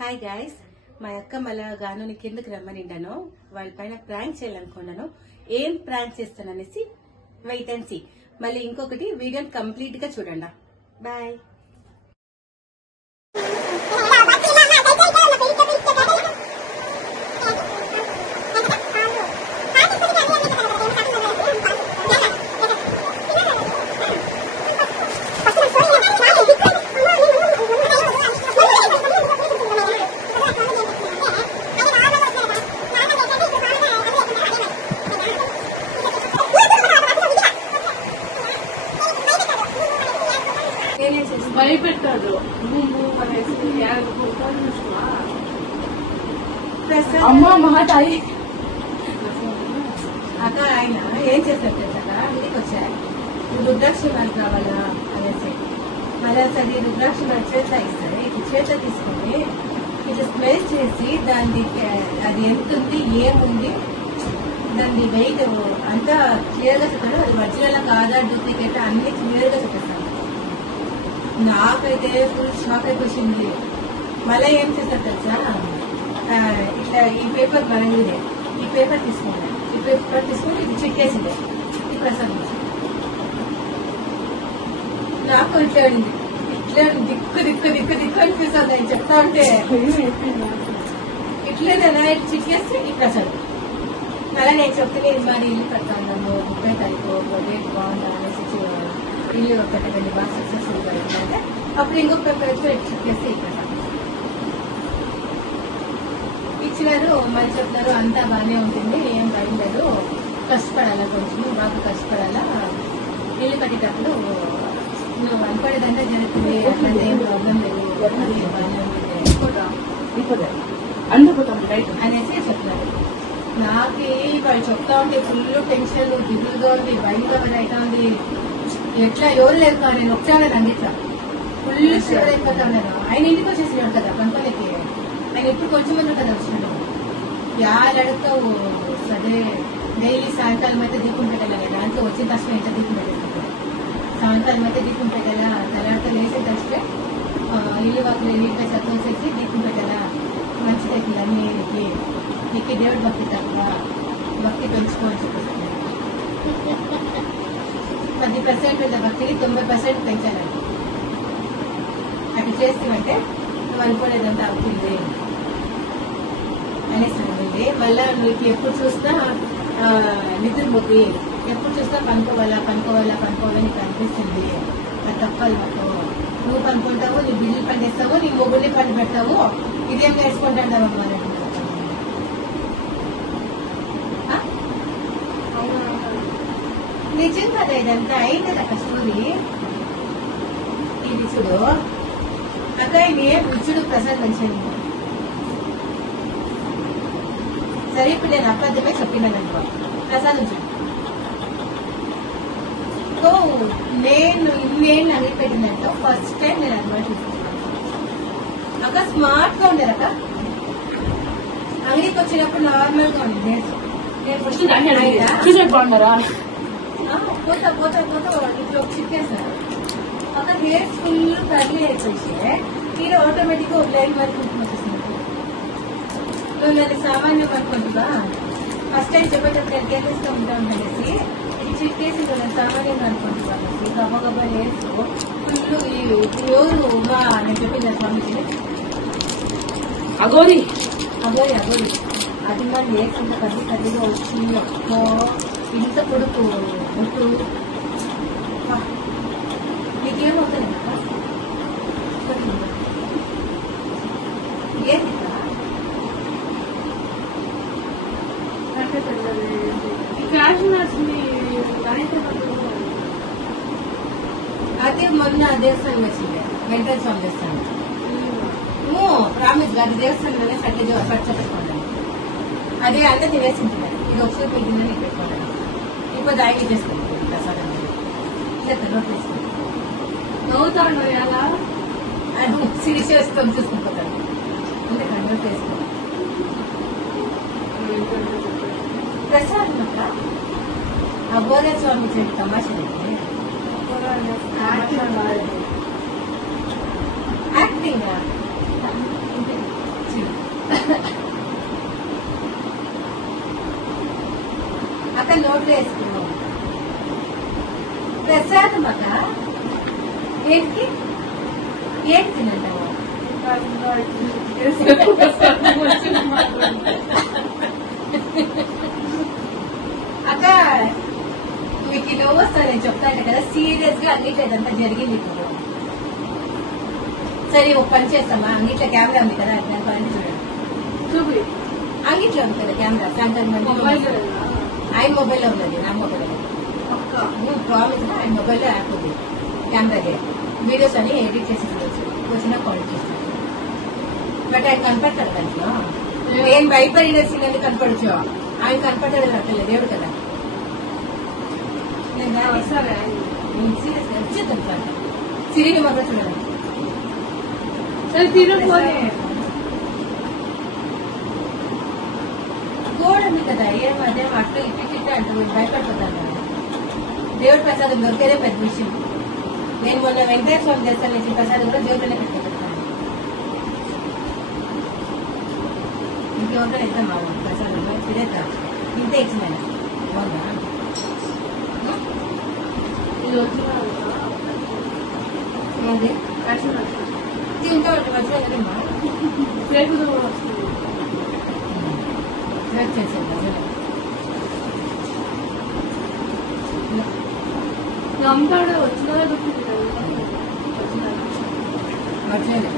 Hi guys, మా అక్క మళ్ళా గాను కిందకి రమ్మనిండాను. వాళ్ళ పైన ప్రాంక్ చేయాలనుకున్నాను. ఏం ప్రాంక్ చేస్తాననేసి వెయిట్ అండ్ సీ. మళ్ళీ ఇంకొకటి వీడియోని కంప్లీట్ గా చూడండి. బాయ్. భయపెట్టాడు అమ్మ మాట అక్క ఆయన ఏం చేస్తారు తెలుసా, ఇంటికి వచ్చా రుద్రాక్ష మాల కావాలా అనేసి మళ్ళీ అసలు ఈ రుద్రాక్ష మాల చేతిలో ఇస్తారు. ఇటు చేతిలో తీసుకొని ఇటు స్మెల్ చేసి దాన్ని అది ఎంత ఉంది ఏముంది దాన్ని వెయిట్ అంతా క్లియర్ గా చెప్పారు. అది ఒరిజినల్ కాదా డూప్లికేట్ అన్ని క్లియర్ గా చెప్పేస్తాను. నాకైతే ఫుల్ షాక్ అయిపోయింది. మళ్ళీ ఏం చేస్తారు తెలుసా, ఇట్లా ఈ పేపర్ మనం ఇదే ఈ పేపర్ తీసుకున్నాను. ఈ పేపర్ తీసుకుని ఇది చిక్కేసింది. ఈ ప్రసాదం నాకు ఇట్లా దిక్కు దిక్కు దిక్కు దిక్కు అనిపిస్తుంది. ఆయన చెప్తా ఉంటే ఇట్లేదనా ఇటు చిక్కేస్తే ఈ ప్రసాదం. మళ్ళీ నేను చెప్తే మరి ఇల్లు కట్టాను 30 తారీఖు డేట్ బాగుందా అనేసి ఇల్లు కట్టకండి బాగా సక్సెస్ఫుల్ గా అంటే అప్పుడు ఇంకొక పేపర్ ఇట్లా చిక్కేస్తే ఈ ప్రసాదం ఇచ్చినారు. మళ్ళీ చెప్తారు అంతా బాగానే ఉంటుంది, ఏం భయం లేదు, కష్టపడాలా, కొంచెం బాగా కష్టపడాలా, ఇల్లు కట్టేటప్పుడు నువ్వు అనుకునేదంతా జరుగుతుంది, అట్లాంటి ఏం ప్రాబ్లం లేదు అనేసి చెప్తారు. నాకు వాళ్ళు చెప్తా ఉంటే ఫుల్ టెన్షన్, దిగులుగా ఉంది, భయంగా అవుతా ఉంది. ఎట్లా ఎవరు లేదు కానీ నేను ఒకసారి అందించా ఫుల్ షూర్ అయిపోతా ఉన్నాను. ఆయన ఇంటికి వచ్చేసినాడు కదా కంపల్కి. ఆయన ఇప్పుడు కొంచెం మంది కదా వచ్చినాడు. అడుగుతావు సరే డైలీ సాయంకాలం అయితే దీపం పెట్టాలి. దాంట్లో వచ్చిన తక్షణం ఎంత దీపం పెట్టేస్తుంది. సాయంకాలం అయితే దీపం పెట్టాలా, తెల్లారితో లేసే తక్షణే ఇల్లు వాకులు నీటిపై సత్వేసేసి దీపం పెట్టాలా, మంచిదైతే అన్ని నీకు దేవుడు భక్తి తక్కువ, భక్తి పెంచుకోవాలని చెప్పేసి 10% ఉన్న భక్తిని 90% పెంచాలండి. అటు చేస్తామంటే నువ్వు అనుకోలేదంతా అవుతుంది అనేసి ఉంటుంది. మళ్ళా నీకు ఎప్పుడు చూసినా నిద్రపోయి ఎప్పుడు చూసినా పనుకోవాలా నీకు అనిపిస్తుంది. అది తప్పదు నాకు. నువ్వు పనుకుంటావు, నీ బిల్లు పండిస్తావు, నీ మొగుడిని పని పెడతావు, ఇదేం నేర్చుకుంటావు అన్నమాట. నిజం కదా, ఇదంతా అయింది అక్క స్టోరీ. ఇది చూడు అక్క, రుచుడు ప్రసాద్ మంచిది. సరే ఇప్పుడు నేను అబద్ధమే చెప్పినాననుకో, ప్రసాదం చూడు. సో నేను ఇన్నేళ్ళు అంగడి పెట్టిందంటే ఫస్ట్ టైం నేను అనుభవం అక్క స్మార్ట్ గా ఉండేది. అక్క అంగడికి వచ్చినప్పుడు నార్మల్ గా ఉంది. పోతా పోతా పోతా ఇట్లా చిక్కేసారు. అక్కడ హెయిర్స్ ఫుల్ కర్లీ అయిపోయి మీరు ఆటోమేటిక్ గా ఒక లైన్ వరకు వచ్చేసింది. నువ్వు నన్ను సామాన్యం అనుకుంటున్నా ఫస్ట్ టైం చెప్పేటప్పుడు ఎగ్గేస్తూ ఉంటామనేసి ఇది చిక్కేసి నేను సామాన్యంగా అనుకుంటున్నాను. గబగబా హెయిర్స్ ఫుల్ ఎవరు ఉమా నేను చెప్పింది స్వామికి అగోరి అగోరి అగోరి అది మరి హెయిర్స్ ఇంత కర్రీగా వచ్చి ఇంత పొడుపు ఉంటూ నీకేమవుతుంది ఏంటి అదే మొన్న దేవస్థానం వచ్చింది, వెంకటేశ్వర స్వామి దేవస్థానం. ప్రామిస్ గారి దేవస్థానంలోనే సట్ట పెట్టుకోండి. అదే అంతా తినేసింది. ఇది ఒకసారి పెట్టిందని పెట్టుకోండి. ఇప్పుడు దాగి చేసుకుంటాం ప్రసాదం నవ్వుతాడు అలా సిరి చేసుకొని చూసుకుంటాను. అంటే కంట్రోల్ చేసుకో ప్రసాదం అక్క. అబ్బోరే స్వామి చేతి తమాషా యాక్టింగ్ అక్క నోట్లో వేసుకున్నాం ప్రసాదం అక్క ఏంటికి ఏంటి తినంటావు అక్క మీకు నవ్వు వస్తా నేను చెప్తాను కదా సీరియస్ గా అన్నిట్లో ఇదంతా జరిగింది ఇప్పుడు సరే ఒక పని చేస్తామా అంగిట్లో కెమెరా ఉంది కదా అట్లా పని చూడండి చూపి అంగిట్లో ఉంది కదా కెమెరా మొబైల్ ఆయన మొబైల్లో ఉన్నది నా మొబైల్ ఒక్క ప్రామిస్ ఆయన మొబైల్లో యాప్ ఉంది కెమెరా వీడియోస్ అని ఎడిట్ చేసి చూడొచ్చు వచ్చినా కాల్ చేస్తాను బట్ ఆయన కనపడతాడు దాంట్లో నేను భయపడిన సీన్ కనపడచ్చు ఆయన కనపడతాడు అట్లా దేవుడు కదా సరే సీరియస్ వచ్చేద్దాం సార్ సిరిని మొదలు చూడండి సరే తిరుపతి గోడ ఉంది కదా ఏమదే అట్లా ఇట్టి అంటే భయపడిపోతాను కదా దేవుడి ప్రసాదం దొరికేదే పెద్ద విషయం నేను మొన్న వెంకటేశ్వర స్వామి దేవస్థానం నుంచి ప్రసాదం కూడా దేవుడినే పెట్టుకుంటాను ఇంకెవరితో ఇద్దాం మా ప్రసాదంలో తినేద్దాం ఇంతే ఇచ్చిన బాగుందా ఇది వచ్చిన ఏది వచ్చిన ఇంకా వచ్చినా కదమ్మా రేపు వస్తుంది చేసేది నమ్ముతాడు వచ్చిన వచ్చినా